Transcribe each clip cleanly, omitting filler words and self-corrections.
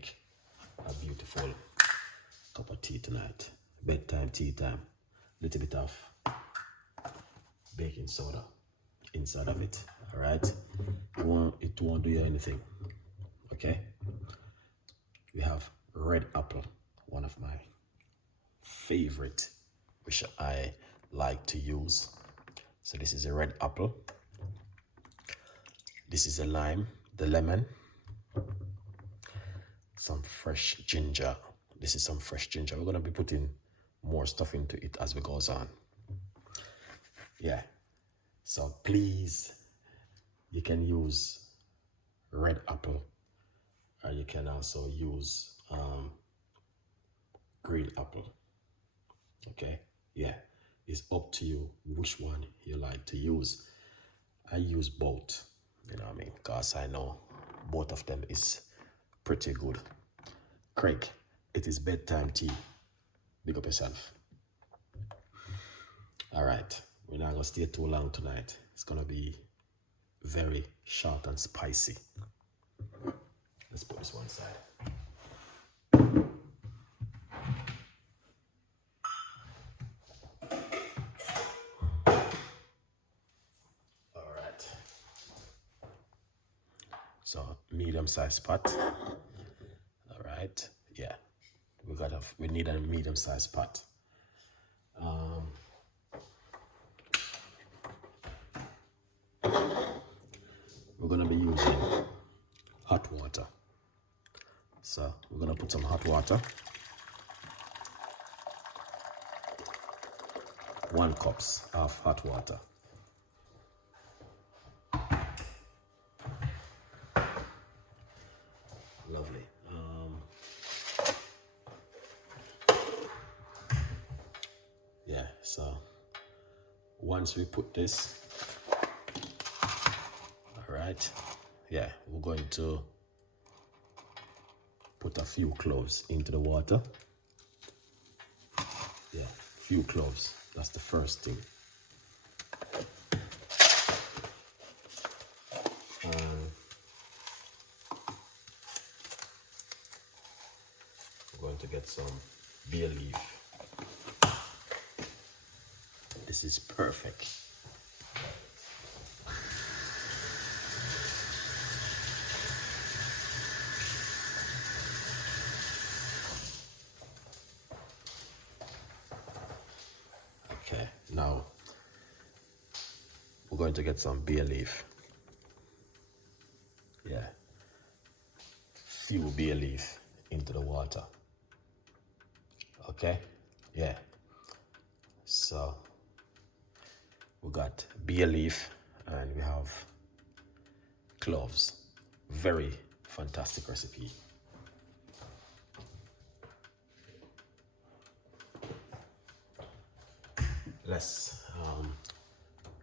make a beautiful cup of tea tonight. Bedtime, tea time. Little bit of baking soda inside of it. All right, it won't do you anything. Okay. We have red apple, one of my favorite, which I like to use. So this is a red apple. This is a lime, the lemon, some fresh ginger. This is some fresh ginger. We're gonna be putting more stuff into it as we goes on. Yeah. So please, you can use red apple, or you can also use green apple. Okay. Yeah. It's up to you which one you like to use. I use both. You know what I mean? Because I know both of them is pretty good. Craig, it is bedtime tea. Big up yourself. All right. We're not going to stay too long tonight. It's going to be very short and spicy. Let's put this one side. All right. So medium-sized pot. All right. Yeah. We need a medium-sized pot. We're gonna be using hot water. So we're gonna put some hot water. 1 cup of hot water. Lovely. Yeah, so once we put this, all right, yeah, we're going to put a few cloves into the water. Yeah, few cloves. That's the first thing. We're going to get some bay leaf. This is perfect. Okay, now we're going to get some bay leaf. Yeah, few bay leaf into the water. Okay, yeah. So we got bay leaf and we have cloves. Very fantastic recipe. Let's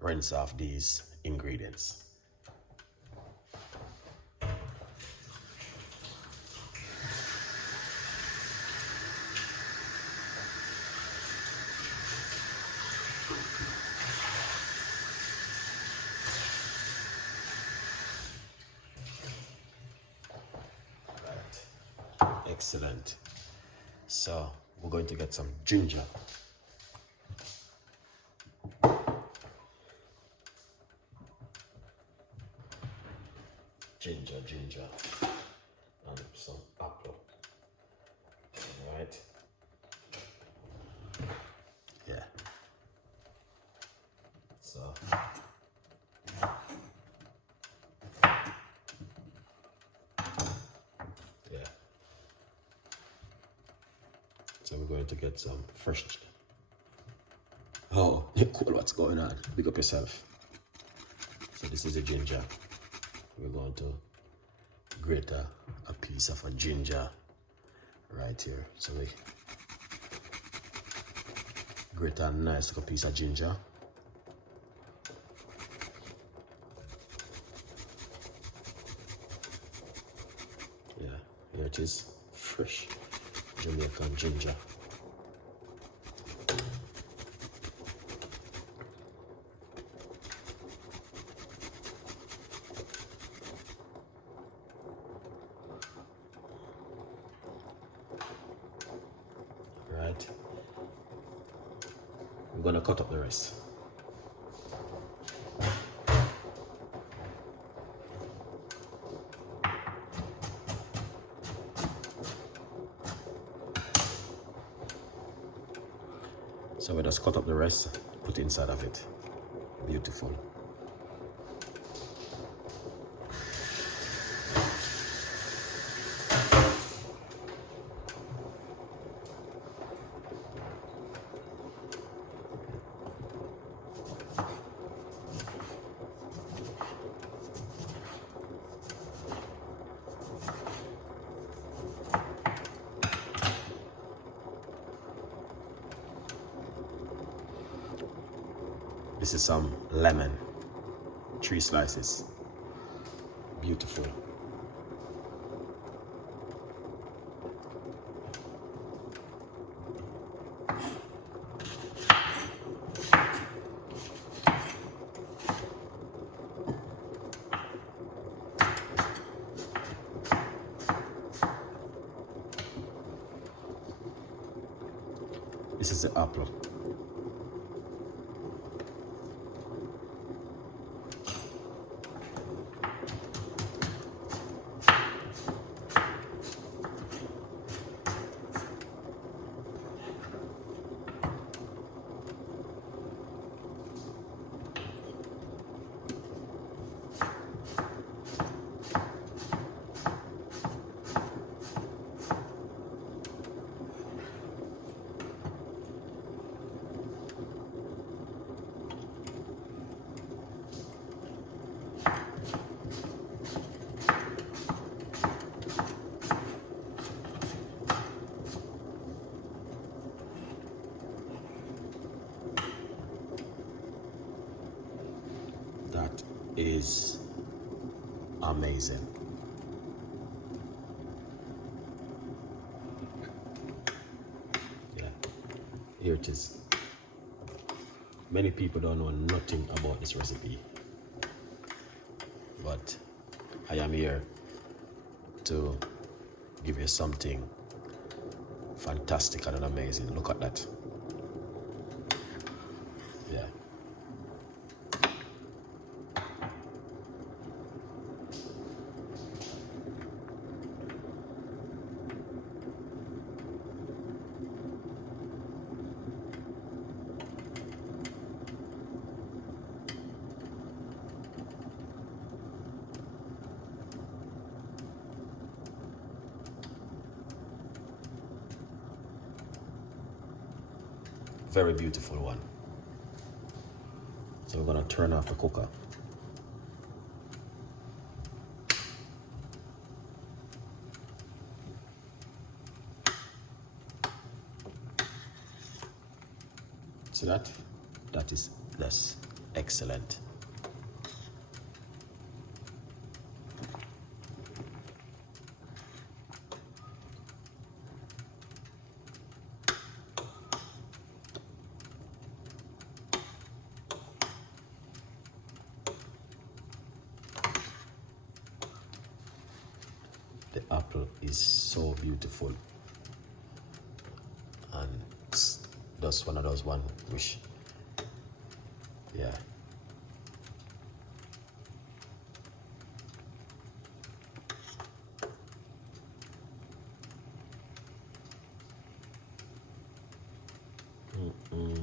rinse off these ingredients. Excellent. So we're going to get some ginger. Ginger, and some apple. All right. Yeah. So yeah. So we're going to get some fresh. Oh, cool, what's going on? Big up yourself. So this is a ginger. We're going to grate a piece of a ginger right here. So we grate a nice little piece of ginger. Yeah, here it is, fresh Jamaican ginger. but we're gonna cut up the rest. So we just cut up the rest, put inside of it. Beautiful. This is some lemon, 3 slices. Beautiful. This is the apple. That is amazing. Yeah, here it is. Many people don't know nothing about this recipe, but I am here to give you something fantastic and amazing. Look at that. Yeah. Very beautiful one. So we're gonna turn off the cooker. See that? That's excellent. The apple is so beautiful, and that's one of those one which, yeah. You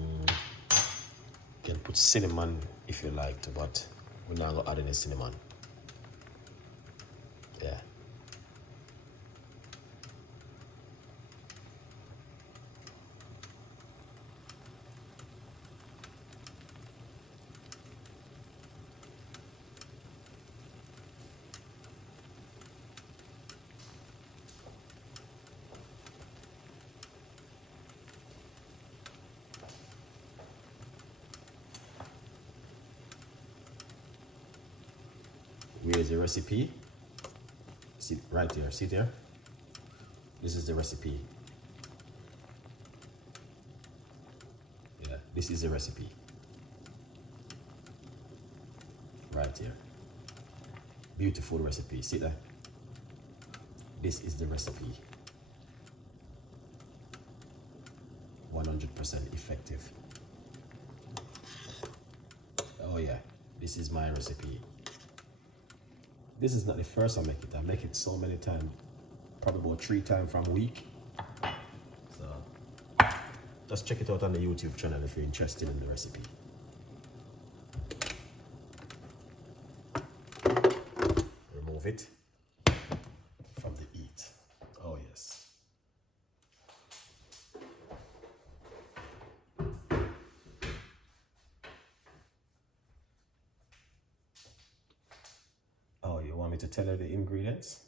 can put cinnamon if you like to, but we're not gonna add any cinnamon. Yeah. Where's the recipe? See right here, see there? This is the recipe. Yeah, this is the recipe. Right here. Beautiful recipe, see that? This is the recipe. 100% effective. Oh yeah, this is my recipe. This is not the first I make it. I make it so many times, probably about 3 times from a week. So just check it out on the YouTube channel if you're interested in the recipe. Remove it from the heat. Oh yes. Oh, you want me to tell you the ingredients?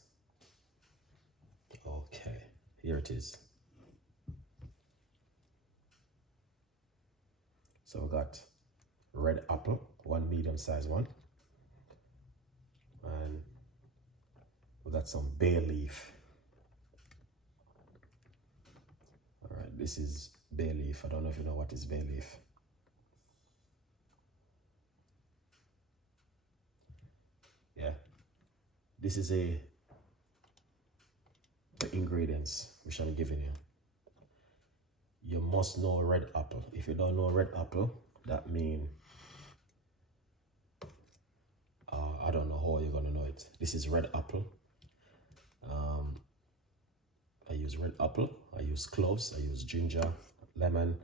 Okay, here it is. So we got red apple, 1 medium-sized one. And we got some bay leaf. All right, this is bay leaf. I don't know if you know what is bay leaf. Yeah, this is the ingredients which I'm giving you. You must know red apple. If you don't know red apple, that means I don't know how you're gonna know it. This is red apple. I use red apple, I use cloves, I use ginger, lemon,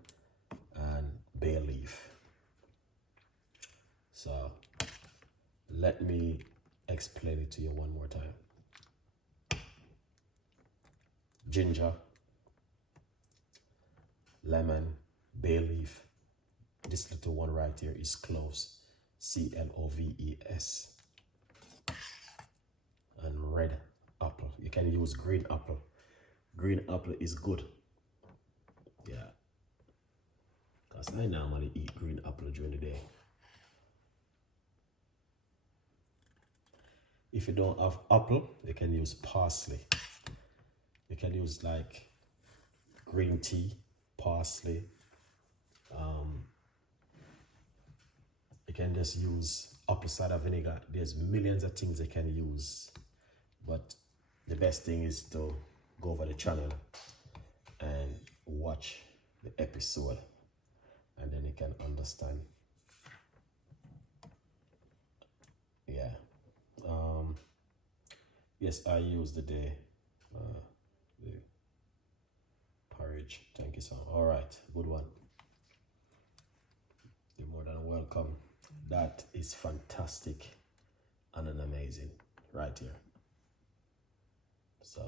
and bay leaf. So let me explain it to you one more time. Ginger, lemon, bay leaf. This little one right here is cloves, C-L-O-V-E-S. And red apple. You can use green apple. Green apple is good. Yeah. Because I normally eat green apple during the day. If you don't have apple, you can use parsley. You can use like green tea, parsley. You can just use apple cider vinegar. There's millions of things you can use, but the best thing is to go over the channel and watch the episode, and then you can understand. Yeah. Yes, I use the porridge. Thank you, sir. All right, good one. You're more than welcome. That is fantastic and an amazing right here. So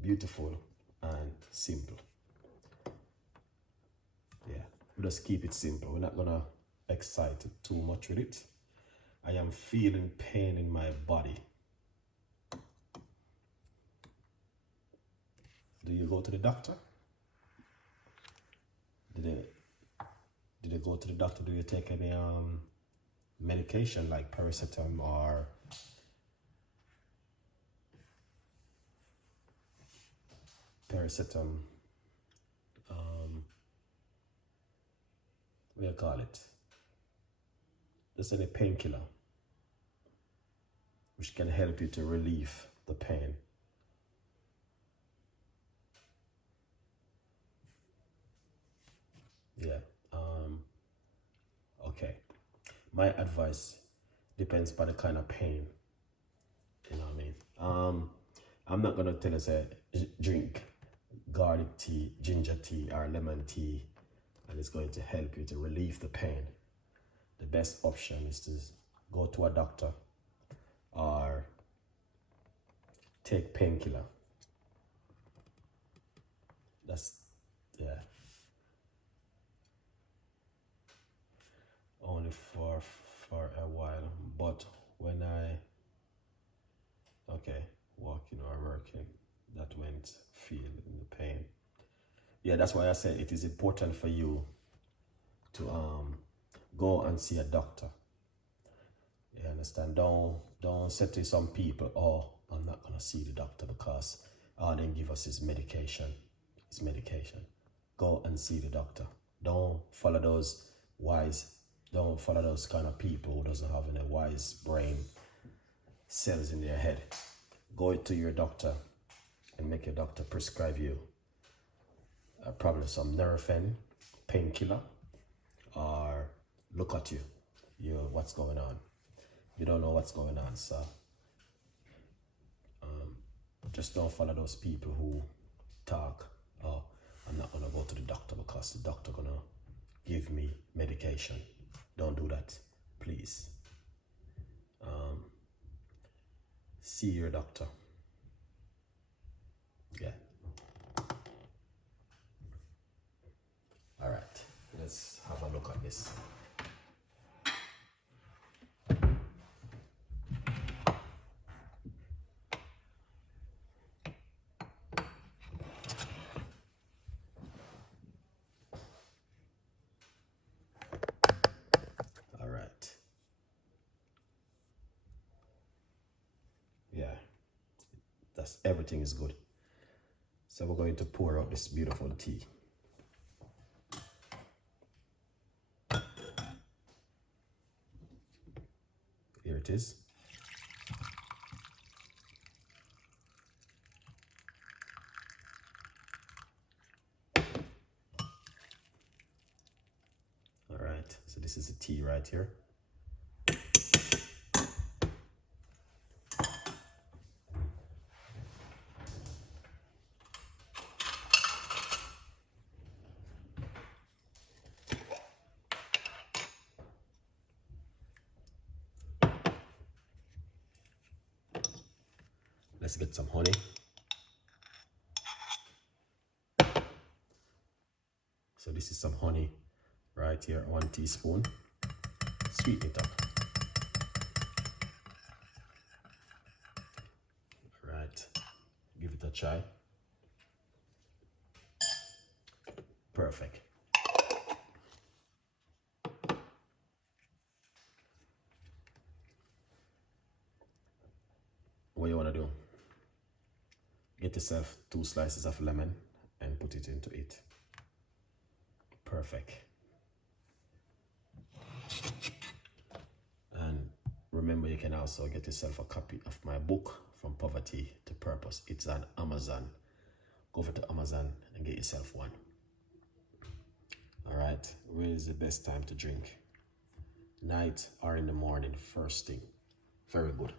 beautiful and simple. Yeah, we just keep it simple. We're not gonna excite it too much with it. I am feeling pain in my body. Do you go to the doctor? Did you go to the doctor? Do you take any medication like paracetamol or what do you call it? Just any painkiller which can help you to relieve the pain. Yeah. Okay. My advice depends by the kind of pain. You know what I mean? I'm not gonna tell you say drink garlic tea, ginger tea, or lemon tea, and it's going to help you to relieve the pain. The best option is to go to a doctor or take painkiller. That's, yeah. Only for a while, but when walking or working, that went feeling the pain. Yeah, that's why I said it is important for you to go and see a doctor. You understand? Don't say to some people, oh, I'm not gonna see the doctor because all they give us is medication. It's medication. Go and see the doctor. Don't follow those kind of people who doesn't have any wise brain cells in their head. Go to your doctor and make your doctor prescribe you probably some Nurofen painkiller, or look at you, what's going on. You don't know what's going on, so just don't follow those people who talk, oh, I'm not gonna go to the doctor because the doctor gonna give me medication. Don't do that, please. See your doctor. Yeah. All right, let's have a look at this. All right. Yeah, everything is good. So we're going to pour out this beautiful tea. Here it is. All right, so this is the tea right here. Let's get some honey. So this is some honey right here, 1 teaspoon. Sweeten it up. All right, give it a try. Perfect. What you want to do? Get yourself 2 slices of lemon and put it into it. Perfect. And remember, you can also get yourself a copy of my book, From Poverty to Purpose. It's on Amazon. Go over to Amazon and get yourself one. All right, when is the best time to drink? Night or in the morning, first thing. Very good.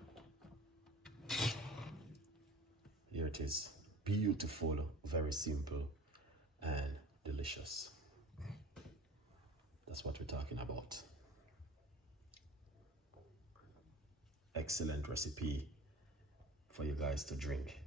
Here it is. Beautiful, very simple, and delicious. That's what we're talking about. Excellent recipe for you guys to drink.